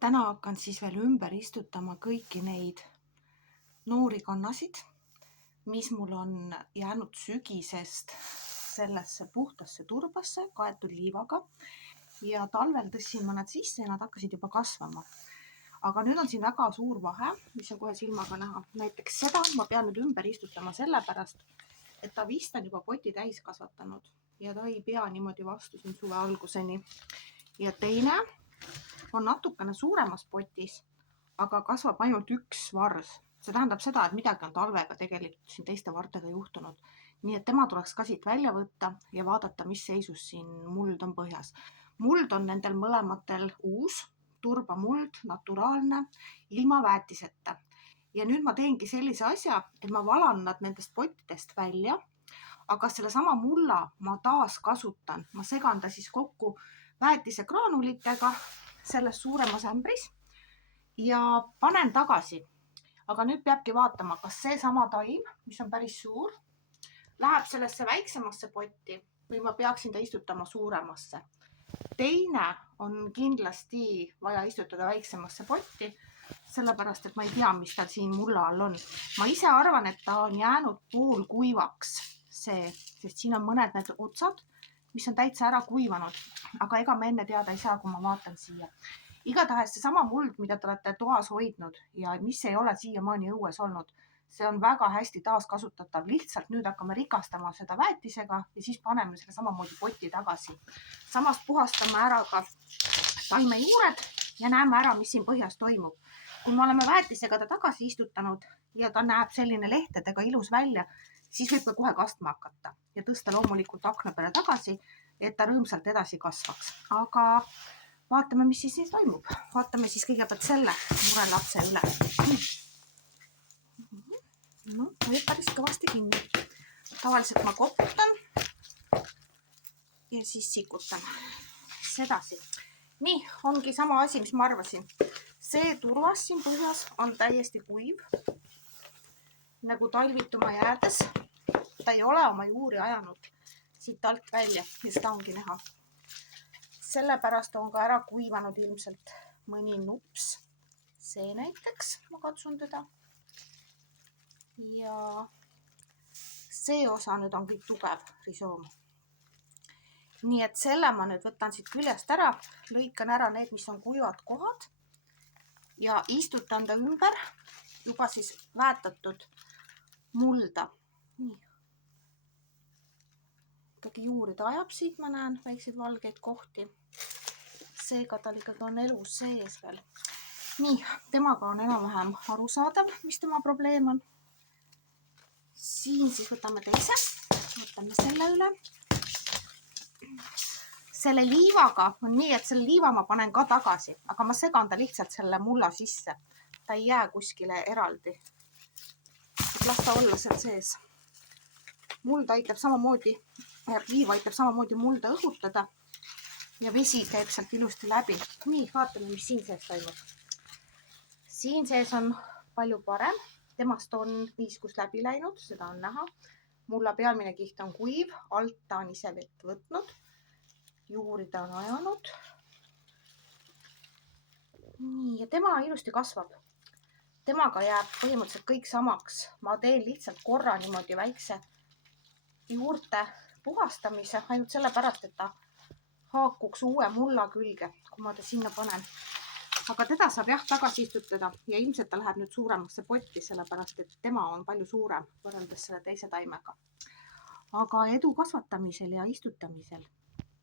Täna hakkan siis veel ümber istutama kõiki neid noori kannasid, mis mul on jäänud sügisest sellesse puhtasse turbasse kaetud liivaga. Ja talvel tõstsin ma nad sisse ja nad hakkasid juba kasvama. Aga nüüd on siin väga suur vahe, mis on kohe silmaga näha. Näiteks seda ma pean nüüd ümber istutama sellepärast, et ta vist on juba poti täis kasvatanud ja ta ei pea niimoodi vastu siin suve alguseni. Ja teine on natukene suuremas potis, aga kasvab ainult üks vars. See tähendab seda, et midagi on talvega tegelikult siin teiste vartega juhtunud. Nii et tema tuleks ka siit välja võtta ja vaadata, mis seisus siin muld on põhjas. Muld on nendel mõlematel uus, turbamuld, naturaalne, ilma väetiseta. Ja nüüd ma teengi sellise asja, et ma valan nad nendest pottidest välja, aga selle sama mulla ma taas kasutan. Ma segan ta siis kokku väetise graanulitega selles suuremas ämbris ja panen tagasi. Aga nüüd peabki vaatama, kas see sama taim, mis on päris suur, läheb sellesse väiksemasse potti või ma peaksin ta istutama suuremasse. Teine on kindlasti vaja istutada väiksemasse potti, sellepärast, et ma ei tea, mis tal siin mulla all on. Ma ise arvan, et ta on jäänud poolkuivaks see, sest siin on mõned need otsad, mis on täitsa ära kuivanud, aga ega me enne teada ei saa, kui ma vaatan siia. Igatahes see sama muld, mida te olete toas hoidnud ja mis ei ole siiamaani õues olnud, see on väga hästi taaskasutatav. Lihtsalt nüüd hakkame rikastama seda väetisega ja siis paneme selle samamoodi poti tagasi. Samas puhastame ära ka taimejuured ja näeme ära, mis siin põhjas toimub. Kui me oleme väetisega ta tagasi istutanud ja ta näeb selline lehtedega ilus välja, siis võib ka kohe kastma hakata ja tõsta loomulikult akna peale tagasi, et ta rõõmsalt edasi kasvaks. Aga vaatame, mis siis toimub. Vaatame siis kõigepealt selle murelapse üle. No, võib päris kõvasti kinni. Tavaliselt ma koputan ja siis sikutan sedasi. Nii, ongi sama asi, mis ma arvasin. See turvas siin põhjas on täiesti kuiv, nagu talvituma jäädes. Ta ei ole oma juuri ajanud siit alt välja ja seda ongi näha. Sellepärast on ka ära kuivanud ilmselt mõni nups. See näiteks, ma katsun teda. Ja see osa nüüd on kõik tugev risoom. Nii et selle ma nüüd võtan siit küljest ära, lõikan ära need, mis on kuivad kohad ja istutan ta ümber juba siis väetatud mulda. Nii. Ikkagi juuri ta ajab siit, ma näen väikseid valgeid kohti. Seega tal ikkagi on elus sees veel. Nii, temaga on enam-vähem arusaadav, mis tema probleem on. Siin siis võtame teise, võtame selle üle. Selle liivaga on nii, et selle liiva ma panen ka tagasi, aga ma segan ta lihtsalt selle mulla sisse. Ta ei jää kuskile eraldi. Las ta olla seal sees. Muld aitab samamoodi, liiv aitab samamoodi mulda õhutada ja vesi käib sealt ilusti läbi. Nii, vaatame, mis siin sees toimub. Siin sees on palju parem. Temast on niiskus läbi läinud, seda on näha. Mulla pealmine kiht on kuiv, alt ta on ise vett võtnud. Juuri ta on ajanud. Nii, ja tema ilusti kasvab. Temaga jääb põhimõtteliselt kõik samaks. Ma teen lihtsalt korra niimoodi väikse juurte puhastamise, ainult sellepärast, et ta haakuks uue mulla külge, kui ma ta sinna panen. Aga teda saab jah tagasi istutada ja ilmselt ta läheb nüüd suuremasse potti, sellepärast et tema on palju suurem võrreldes selle teise taimega. Aga edu kasvatamisel ja istutamisel!